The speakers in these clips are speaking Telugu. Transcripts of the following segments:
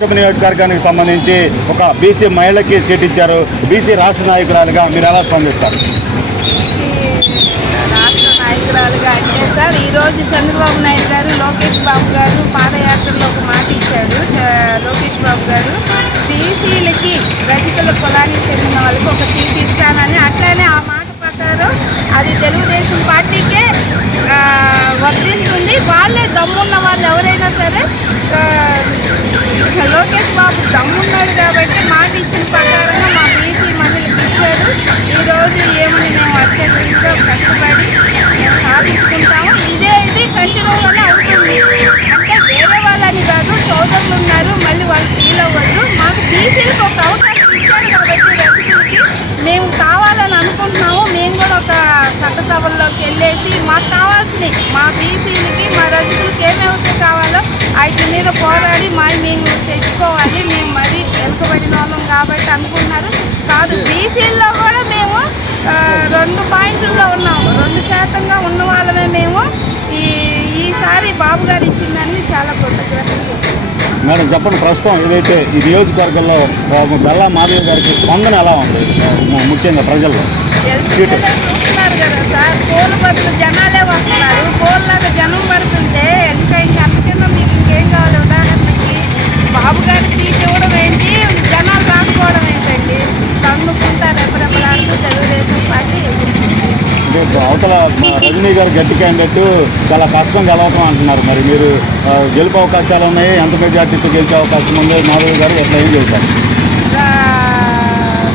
నియోజకవర్గానికి సంబంధించి ఒక బీసీ మహిళకి సీట్ ఇచ్చారు. బీసీ రాష్ట్ర నాయకురాలుగా మీరు ఎలా స్పందిస్తారు? రాష్ట్ర నాయకురాలుగా అంటే సార్, ఈరోజు చంద్రబాబు నాయుడు గారు, లోకేష్ బాబు గారు పాదయాత్రలో ఒక మాట ఇచ్చాడు. లోకేష్ బాబు గారు బీసీలకి రజకుల కులానికి చెందిన వాళ్ళకి ఒక సీట్ ఇస్తానని, అట్లానే ఆ మాట ప్రకారం అది తెలుగుదేశం పార్టీకే వర్తిస్తుంది. వాళ్ళే దమ్మున్న వాళ్ళు ఎవరైనా సరే, లోకేష్ బాబు దమ్మున్నాడు కాబట్టి మాట ఇచ్చిన ప్రకారంగా మా బీసీ మహిళలకు ఇచ్చాడు. ఈరోజు ఏమని మేము అత్యధికంగా కష్టపడి మేము సాధించుకుంటాము. ఇది కంటిన్యూగానే అవుతుంది. అంటే వేరే వాళ్ళని కాదు, సోదరులు ఉన్నారు, మళ్ళీ వాళ్ళు ఫీల్ అవ్వద్దు. మాకు బీసీలకు ఒక అవకాశం ఇచ్చాడు కాబట్టి రజకులకి మేము కావాలని అనుకుంటున్నాము. మేము కూడా ఒక చట్టసభల్లోకి వెళ్ళేసి మాకు కావాల్సినవి, మా బీసీలకి మా రజకులకి ఏమైతే కావాలో వాటి మీద పోరాడి మేము తెచ్చుకోవాలి. మేము మరి వెనుకబడిన వాళ్ళం కాబట్టి అనుకుంటున్నారు. కాదు, బీసీల్లో కూడా మేము 2 పాయింట్లలో ఉన్నాము, 2% ఉన్న వాళ్ళమే మేము. ఈసారి బాబు గారు ఇచ్చిందని చాలా కృతజ్ఞతలు. మేడం చెప్పండి, ప్రస్తుతం ఏదైతే ఈ నియోజకవర్గంలో గల్లా మాధవి గారికి స్పందన ఎలా ఉంది ముఖ్యంగా ప్రజల్లో? చూస్తున్నారు కదా సార్, పోలు బదులు జనాలే వస్తున్నారు. పోల్లాగా జనం పడుతుంటే ఎందుకంటే అంతకన్నా మీకు ఇంకేం కావాలి? ఉదాహరణకి బాబు గారి సీట్ ఇవ్వడం ఏంటి, జనాలు రాకపోవడం ఏంటండి? కన్నుకుంటారు రెపరెపలాడుతూ తెలుగుదేశం పార్టీ. అవతల రజనీ గారు గట్టి క్యాండిడేట్, చాలా కష్టం గెలవటం అంటున్నారు. మరి మీరు గెలుపు అవకాశాలు ఉన్నాయి, ఎంత మెజార్టీతో గెలిచే అవకాశం ఉంది? మాధవి గారు ఎట్లా ఏం చెబుతారు?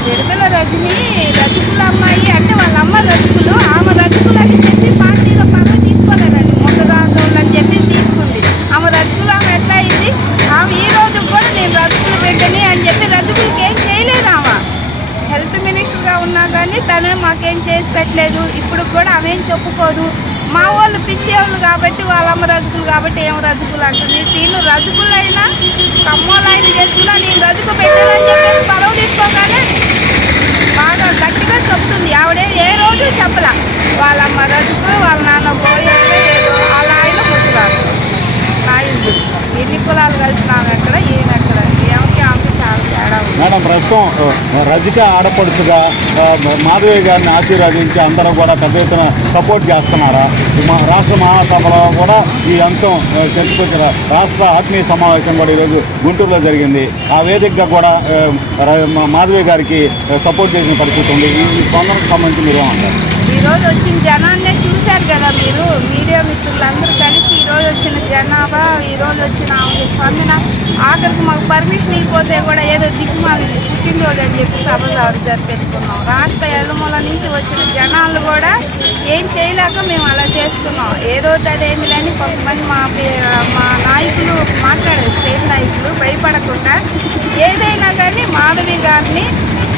విడుదల రజనీ రజకుల అమ్మాయి అంటే వాళ్ళ అమ్మ రజకులు, ఆమె రజకులు అని చెప్పి పార్టీలో పదవి తీసుకోలేదండి. ముందు అని చెప్పి తీసుకుంది. ఆమె రజకులు, ఆమె ఎట్లా అయింది? ఆమె ఈ రోజు కూడా నేను రజకులు పెట్టని అని చెప్పి రజకులకి ఏం చేయలేదు. ఆమె హెల్త్ మినిస్టర్గా ఉన్నా కానీ తనే మాకేం చేసి పెట్టలేదు. ఇప్పుడు కూడా ఆమె ఏం చెప్పుకోదు. మా వాళ్ళు పిచ్చేవాళ్ళు కాబట్టి, వాళ్ళమ్మ రజకులు కాబట్టి ఏం రజకులు అంటుంది. దీన్ని రజకులైనా కమ్మోలైన చేసుకున్నా నేను రజకు పెట్టానని చెప్పేసి పదవి తీసుకోగానే బాగా గట్టిగా చెప్తుంది. ఆవిడే ఏ రోజు చెప్పలా వాళ్ళమ్మ రజకు, వాళ్ళ నాన్న పోయేదో ఏదో వాళ్ళ ఆయన ముసలాడు నాయుడు. ఎన్ని కులాలు కలిసినాము ఎక్కడ, ఏమి ఎక్కడ, ఏమికి ఆమెకి చాలా తేడా ఉంది. మేడం ప్రస్తుతం రజిక ఆడపడుచుగా మాధవి గారిని ఆశీర్వదించి అందరూ కూడా పెద్ద ఎత్తున సపోర్ట్ చేస్తున్నారా? రాష్ట్ర మహాసభలో కూడా ఈ అంశం చర్చకొచ్చిన రాష్ట్ర ఆత్మీయ సమావేశం కూడా ఈరోజు గుంటూరులో జరిగింది. ఆ వేదికగా కూడా మాధవి గారికి సపోర్ట్ చేసిన పరిస్థితి ఉంది. ఈ స్పందనకు సంబంధించి మీరు ఏమంటారు? ఈరోజు వచ్చిన జనాన్నే చూశారు కదా మీరు, మీడియా మిత్రులందరూ కలిసి ఈరోజు వచ్చిన జనాభా, ఈరోజు వచ్చిన స్పందన. ఆఖరికి మాకు పర్మిషన్ ఇవ్వకపోతే కూడా ఏదో దిక్కుమాలి పుట్టినరోజు అని చెప్పి సభ జరిపెట్టుకున్నాం. రాష్ట్ర ఎల్లమూల నుంచి వచ్చిన జనాలు కూడా ఏం చేయలేక మేము అలా చేసుకున్నాం. ఏదో అదేమి లేని కొంతమంది మా నాయకులు మాట్లాడారు, స్టేట్ నాయకులు భయపడకుండా ఏదైనా కానీ మాధవి గారిని,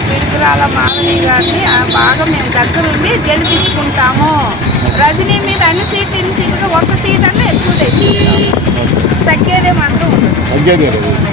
విడుదల మాధవి గారిని బాగా మేము దగ్గరుండి గెలిపించుకుంటాము. రజనీ మీద అన్ని సీట్లుగా 1 సీట్ అన్నా ఎక్కువ తెచ్చుకుంటాము. తగ్గేదే మాత్రం ఉండదు.